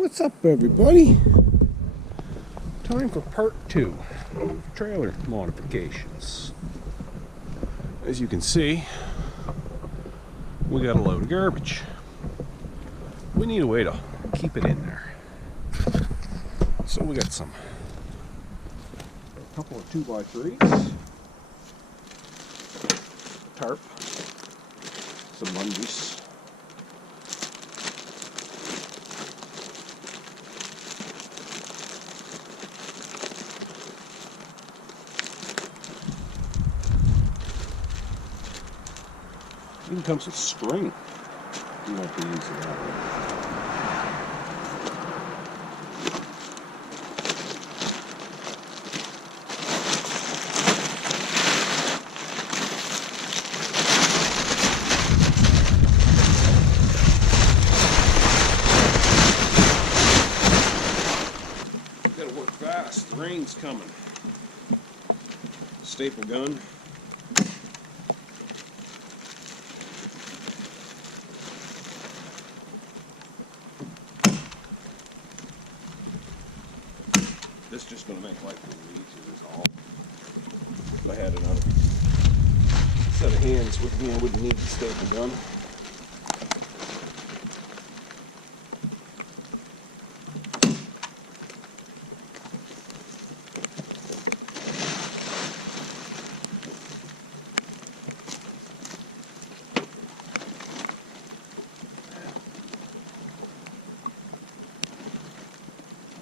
What's up, everybody? Time for part 2 of trailer modifications. As you can see, we got a load of garbage. We need a way to keep it in there. So we got a couple of 2x3s, tarp, some lunges, even comes with string. You might be using that one. Gotta work fast, the rain's coming. Staple gun. This is just going to make life a little easier is all. If I had another set of hands with me, I wouldn't need the staple gun.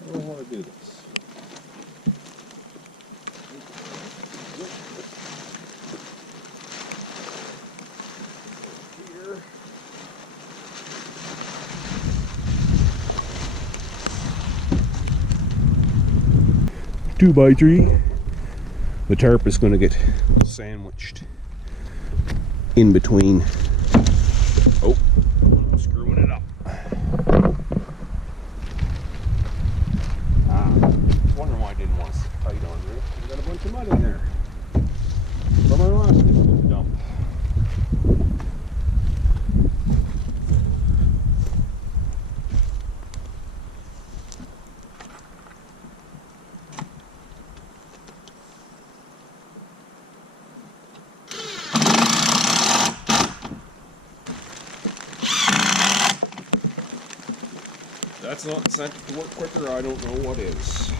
I don't know how to do this. Here. 2x3. The tarp is going to get sandwiched in between. Oh, I'm screwing it up. Wondering why I didn't want to sit tight on there. We got a bunch of mud in there from our last dump. That's not incentive to work quicker. I don't know what is.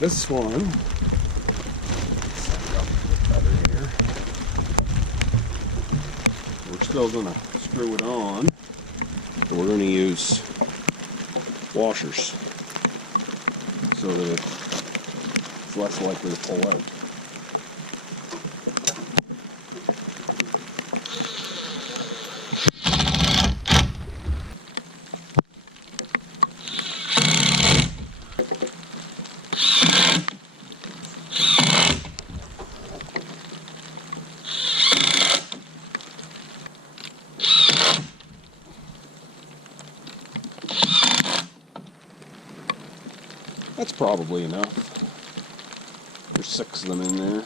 This one, set it up a bit better here. We're still going to screw it on, but we're going to use washers so that it's less likely to pull out. That's probably enough. There's 6 of them in there.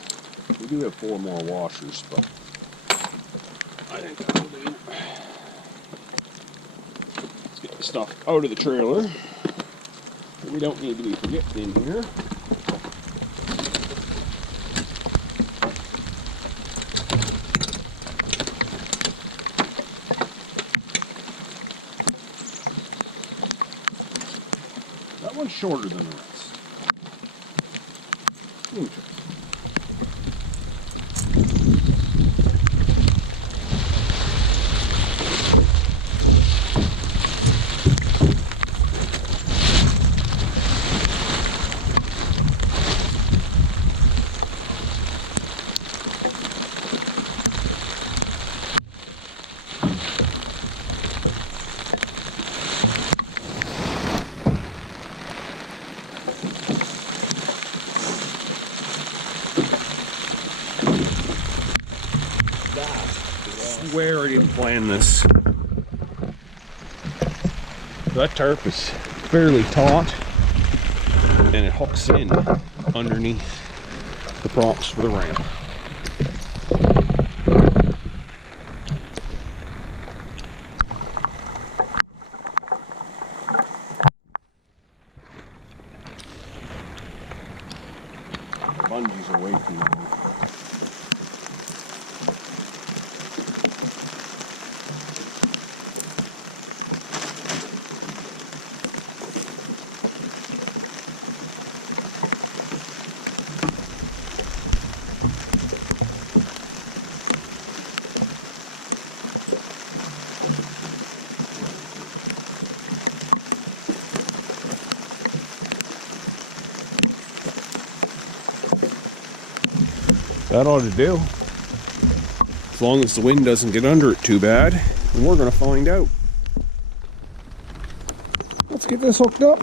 We do have 4 more washers, but I think that'll do. Let's get the stuff out of the trailer. We don't need to be forgetting in here. That one's shorter than the rest. Okay. I swear I didn't plan this. That tarp is fairly taut and it hooks in underneath the props for the ramp. The bungees away from the That ought to do. As long as the wind doesn't get under it too bad, and we're going to find out. Let's get this hooked up.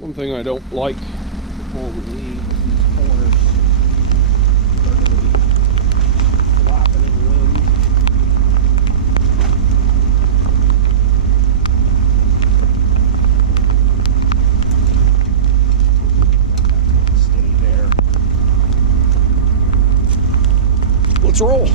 One thing I don't like before we leave is these corners are going to be flapping in the wind. Stay there. Let's roll.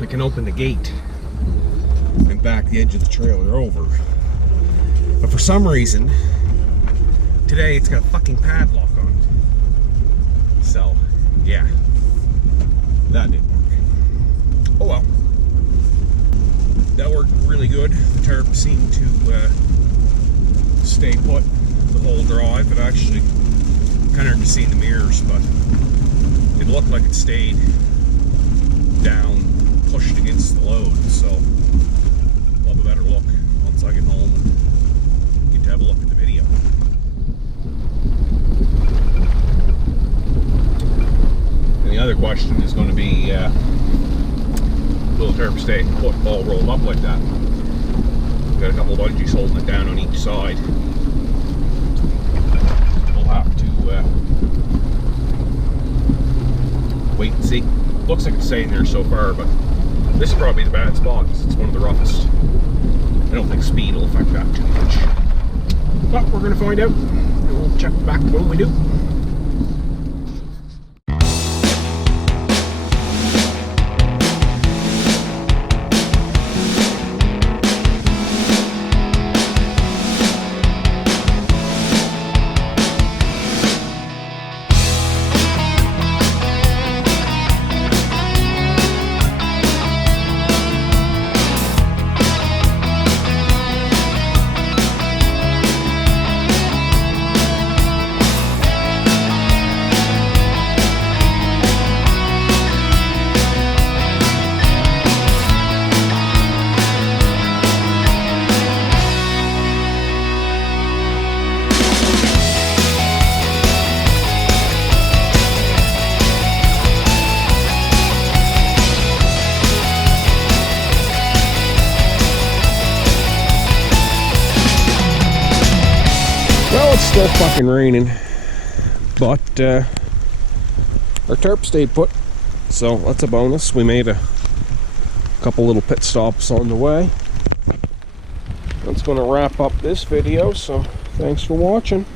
I can open the gate and back the edge of the trailer over. But for some reason, today it's got a fucking padlock on it. So, yeah, that didn't work. Oh well. That worked really good. The tarp seemed to stay put the whole drive. It actually kind of hard to see in the mirrors, but it looked like it stayed down, pushed against the load. So I'll have a better look once I get home and get to have a look at the video. And the other question is going to be, will the tarp stay put all rolled up like that? We've got a couple of bungees holding it down on each side. We'll have to wait and see. Looks like it's staying there so far, but this is probably the bad spot because it's one of the roughest. I don't think speed will affect that too much. But we're going to find out, and we'll check back when we do. Well, it's still fucking raining, but our tarp stayed put, so that's a bonus. We made a couple little pit stops on the way. That's going to wrap up this video, so thanks for watching.